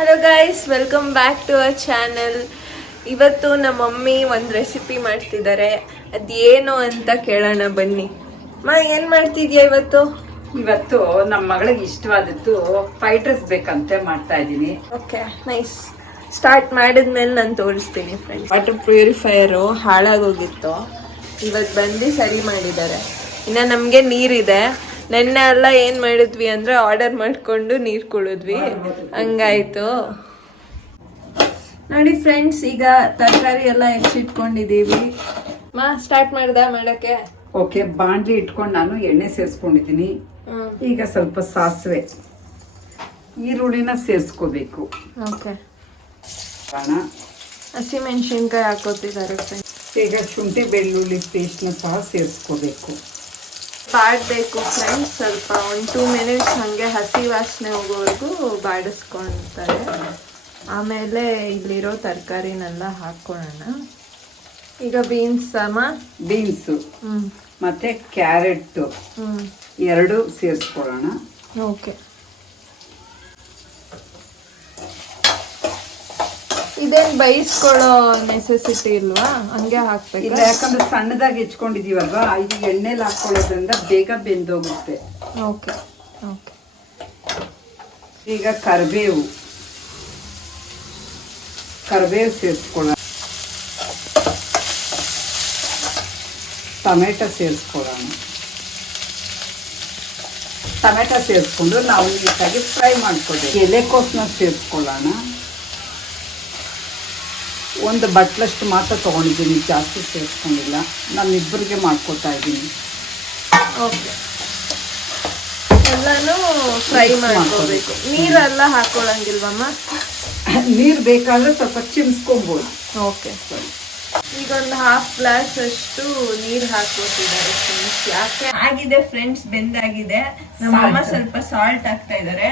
Hello guys, welcome back to our channel. ಇವತ್ತು ನಮ್ಮ mummy ಒಂದು ರೆಸಿಪಿ ಮಾಡ್ತಿದ್ದಾರೆ. ಅದೇನು ಅಂತ ಕೇಳೋಣ ಬನ್ನಿ. ಏನು ಮಾಡ್ತಿದ್ಯಾ ಇವತ್ತು? ಇವತ್ತು ನಮ್ಮ ಮಗಳಿಗೆ ಇಷ್ಟವಾದದ್ದು ಫ್ರೈಡ್ ರೈಸ್ ಬೇಕಂತೆ ಮಾಡ್ತಾ ಇದ್ದೀನಿ. Okay, nice. ಸ್ಟಾರ್ಟ್ ಮಾಡಿದ್ಮೇಲೆ ನಾನು ತೋರಿಸ್ತೀನಿ ಫ್ರೆಂಡ್ಸ್. ವಾಟರ್ ಪ್ಯೂರಿಫೈಯರು ಹಾಳಾಗೋಗಿತ್ತು, ಇವತ್ತು ಬಂದು ಸರಿ ಮಾಡಿದ್ದಾರೆ. ಇನ್ನು ನಮಗೆ ನೀರಿದೆ. ನೆನ್ನೆ ಎಲ್ಲ ಏನು ಮಾಡಿದ್ವಿ ಅಂದರೆ ಆರ್ಡರ್ ಮಾಡಿಕೊಂಡು ನೀರು ಕುಡಿದ್ವಿ, ಹಂಗಾಯ್ತು. ನೋಡಿ ಫ್ರೆಂಡ್ಸ್, ಈಗ ತರಕಾರಿ ಎಲ್ಲ ಹೆಚ್ಚಿಟ್ಕೊಂಡಿದ್ದೀವಿ. ಸ್ಟಾರ್ಟ್ ಮಾಡ್ದೆ ಮಾಡೋಕ್ಕೆ. ಓಕೆ, ಬಾಂಡ್ಲಿ ಇಟ್ಕೊಂಡು ನಾನು ಎಣ್ಣೆ ಸೇರಿಸ್ಕೊಂಡಿದ್ದೀನಿ. ಈಗ ಸ್ವಲ್ಪ ಸಾಸಿವೆ, ಈರುಳ್ಳಿನ ಸೇರಿಸ್ಕೋಬೇಕು. ಓಕೆ, ಹಸಿಮೆಣಸಿನ್ಕಾಯಿ ಹಾಕೋತಿದ್ದಾರೆ ಫ್ರೆಂಡ್ಸ್. ಈಗ ಶುಂಠಿ ಬೆಳ್ಳುಳ್ಳಿ ಪೇಸ್ಟ್ನ ಸಹ ಸೇರಿಸ್ಕೋಬೇಕು. ಬಾಡಬೇಕು ಫ್ರೆಂಡ್ಸ್. ಸ್ವಲ್ಪ 1-2 ಮಿನಿಟ್ಸ್ ಹಾಗೆ ಹಸಿ ವಾಸನೆ ಹೋಗೋವರೆಗೂ ಬಾಡಿಸ್ಕೊಳ್ತಾರೆ. ಆಮೇಲೆ ಇಲ್ಲಿರೋ ತರಕಾರಿನೆಲ್ಲ ಹಾಕೊಳ್ಳೋಣ. ಈಗ ಬೀನ್ಸು ಮತ್ತೆ ಕ್ಯಾರೆಟ್ ಎರಡು ಸೇರಿಸ್ಕೊಳ್ಳೋಣ. ಓಕೆ, ಇದೇನು ಬೈಸ್ಕೊಳ್ಳೋ ನೆಸೆಸಿಟಿ ಇಲ್ವಾ? ಹಂಗೆ ಹಾಕ್ಬೇಕು. ಇಲ್ಲ, ಯಾಕಂದ್ರೆ ಸಣ್ಣದಾಗಿ ಹೆಚ್ಕೊಂಡಿದೀವಲ್ವಾ, ಇದು ಎಣ್ಣೆಲಿ ಹಾಕೊಳ್ಳೋದ್ರಿಂದ ಬೇಗ ಬೆಂದೋಗುತ್ತೆ. Okay okay. ಈಗ ಕರಿಬೇವು ಸೇರಿಸ್ಕೊಳ್ಳೋಣ. ಟೊಮೆಟೊ ಸೇರಿಸ್ಕೊಂಡು ನಾವು ನೀಟಾಗಿ ಫ್ರೈ ಮಾಡ್ಕೊಳ್ಬೇಕು. ಎಲೆಕೋಸನ್ನ ಸೇರಿಸ್ಕೊಳ್ಳೋಣ. ಒಂದು ಬಟ್ಲಷ್ಟು ಮಾತ್ರ ತೊಗೊಂಡಿದ್ದೀನಿ, ಜಾಸ್ತಿ ಸೇರಿಸ್ಕೊಂಡಿಲ್ಲ. ನಮ್ಮಿಬ್ಬರಿಗೆ ಮಾಡ್ಕೊತಾ ಇದ್ದೀನಿ. ಓಕೆ, ಎಲ್ಲನೂ ಫ್ರೈ ಮಾಡ್ಕೋಬೇಕು. ನೀರೆಲ್ಲ ಹಾಕೊಳ್ಳಂಗಿಲ್ವಮ್ಮ? ನೀರು ಬೇಕಾದ್ರೆ ಸ್ವಲ್ಪ ಚಿಮ್ಸ್ಕೊಬೋದು. ಓಕೆ, ಈಗ ಒಂದು 1/2 ಗ್ಲಾಸ್ ಅಷ್ಟು ನೀರು ಹಾಕೋತಿದ್ದಾರೆ ಫ್ರೆಂಡ್ಸ್. ಯಾಕೆ ಆಗಿದೆ ಫ್ರೆಂಡ್ಸ್, ಬೆಂದಾಗಿದೆ. ನಮ್ಮಮ್ಮ ಸ್ವಲ್ಪ ಸಾಲ್ಟ್ ಹಾಕ್ತಾ ಇದ್ದಾರೆ.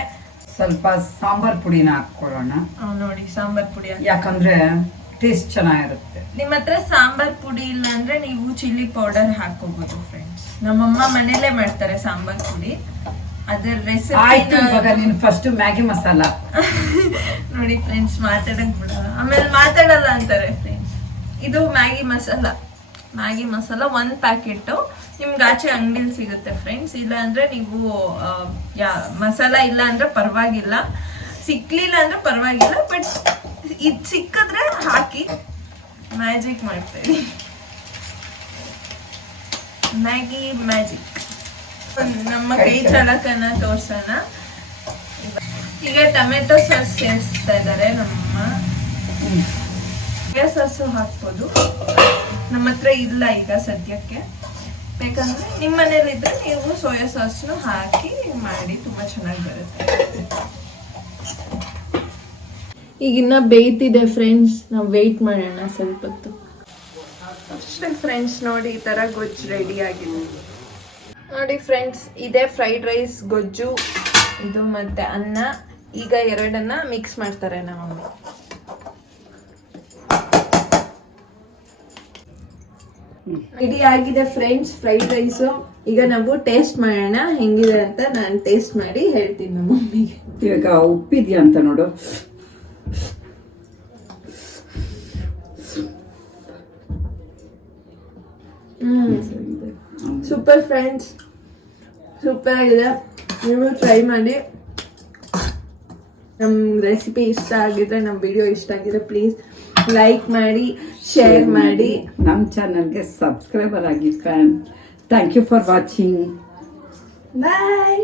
ಸ್ವಲ್ಪ ಸಾಂಬಾರ್ ಪುಡಿನ ಹಾಕೊಳ್ಳೋಣ. ನೋಡಿ, ಸಾಂಬಾರ್ ಪುಡಿ ಯಾಕಂದ್ರೆ ಟೇಸ್ಟ್ ಚೆನ್ನಾಗಿರುತ್ತೆ. ನಿಮ್ಮ ಹತ್ರ ಸಾಂಬಾರ್ ಪುಡಿ ಇಲ್ಲ ಅಂದ್ರೆ ನೀವು ಚಿಲ್ಲಿ ಪೌಡರ್ ಹಾಕೋಬಹುದು ಫ್ರೆಂಡ್ಸ್. ನಮ್ಮಮ್ಮ ಮನೇಲೆ ಮಾಡ್ತಾರೆ ಸಾಂಬಾರ್ ಪುಡಿ. ಅದರ ರೆಸಿಪಿ ನೀನು ಫಸ್ಟ್ ಮ್ಯಾಗಿ ಮಸಾಲ ನೋಡಿ ಫ್ರೆಂಡ್ಸ್, ಮಾತಾಡಕ್ ಬಿಡ, ಆಮೇಲೆ ಮಾತಾಡಲ್ಲ ಅಂತಾರೆ ಫ್ರೆಂಡ್ಸ್. ಇದು ಮ್ಯಾಗಿ ಮಸಾಲ 1 ಪ್ಯಾಕೆಟ್ ನಿಮ್ಗೆ ಆಚೆ ಅಂಗಡಿಲಿ ಸಿಗುತ್ತೆ ಫ್ರೆಂಡ್ಸ್. ಇಲ್ಲ ಅಂದ್ರೆ ನೀವು ಮಸಾಲ ಇಲ್ಲ ಅಂದ್ರೆ ಪರವಾಗಿಲ್ಲ, ಸಿಕ್ಲಿಲ್ಲ ಅಂದ್ರೆ ಪರವಾಗಿಲ್ಲ, ಬಟ್ ಇದು ಸಿಕ್ಕಿದ್ರೆ ಹಾಕಿ ಮ್ಯಾಜಿಕ್ ಮಾಡ್ತೇವೆ. ಮ್ಯಾಜಿಕ್ ನಮ್ಮ ಕೈ ಚಳಕನ ತೋರ್ಸೋಣ. ಈಗ ಟೊಮೆಟೊ ಸಾಸ್ ಸೇರಿಸ್ತಾ ಇದ್ದಾರೆ ನಮ್ಮಮ್ಮ. ಸೋಯಾ ಸಾಸು ಹಾಕ್ಬೋದು, ನಮ್ಮ ಹತ್ರ ಇಲ್ಲ ಈಗ ಸದ್ಯಕ್ಕೆ. ಬೇಕಂದ್ರೆ ನಿಮ್ಮ ಮನೇಲಿ ಇದ್ರೆ ನೀವು ಸೋಯಾ ಸಾಸ್ನು ಹಾಕಿ ಮಾಡಿ, ತುಂಬಾ ಚೆನ್ನಾಗಿ ಬರುತ್ತೆ. ಈಗಿನ್ನ ಬೇಯ್ತಿದೆ ಫ್ರೆಂಡ್ಸ್, ನಾವು ವೆಯ್ಟ್ ಮಾಡೋಣ ಸ್ವಲ್ಪ ಹೊತ್ತು ಅಷ್ಟೇ ಫ್ರೆಂಡ್ಸ್. ನೋಡಿ, ಈ ಥರ ಗೊಜ್ಜು ರೆಡಿ ಆಗಿದೆ. ನೋಡಿ ಫ್ರೆಂಡ್ಸ್, ಇದೇ ಫ್ರೈಡ್ ರೈಸ್ ಗೊಜ್ಜು, ಇದು ಮತ್ತೆ ಅನ್ನ. ಈಗ ಎರಡನ್ನ ಮಿಕ್ಸ್ ಮಾಡ್ತಾರೆ ನಮ್ಮಮ್ಮ. ರೆಡಿ ಆಗಿದೆ ಫ್ರೆಂಡ್ಸ್ ಫ್ರೈಡ್ ರೈಸು. ಈಗ ನಾವು ಟೇಸ್ಟ್ ಮಾಡೋಣ ಹೆಂಗಿದೆ ಅಂತ. ನಾನು ಟೇಸ್ಟ್ ಮಾಡಿ ಹೇಳ್ತೀನಿ ನಮ್ಮ ಮಮ್ಮಿಗೆ. ಇವಾಗ ಉಪ್ಪಿದ್ಯಾ ಅಂತ ನೋಡು. ಸೂಪರ್ ಫ್ರೆಂಡ್ಸ್, ಸೂಪರ್ ಆಗಿದೆ. ನೀವು ಟ್ರೈ ಮಾಡಿ. ನಮ್ಮ ರೆಸಿಪಿ ಇಷ್ಟ ಆಗಿದ್ರೆ, ನಮ್ಮ ವಿಡಿಯೋ ಇಷ್ಟ ಆಗಿದ್ರೆ ಪ್ಲೀಸ್ ಲೈಕ್ ಮಾಡಿ, ಶೇರ್ ಮಾಡಿ, ನಮ್ಮ ಚಾನಲ್ಗೆ ಸಬ್ಸ್ಕ್ರೈಬರ್ ಆಗಿ fan. Thank you for watching. Bye.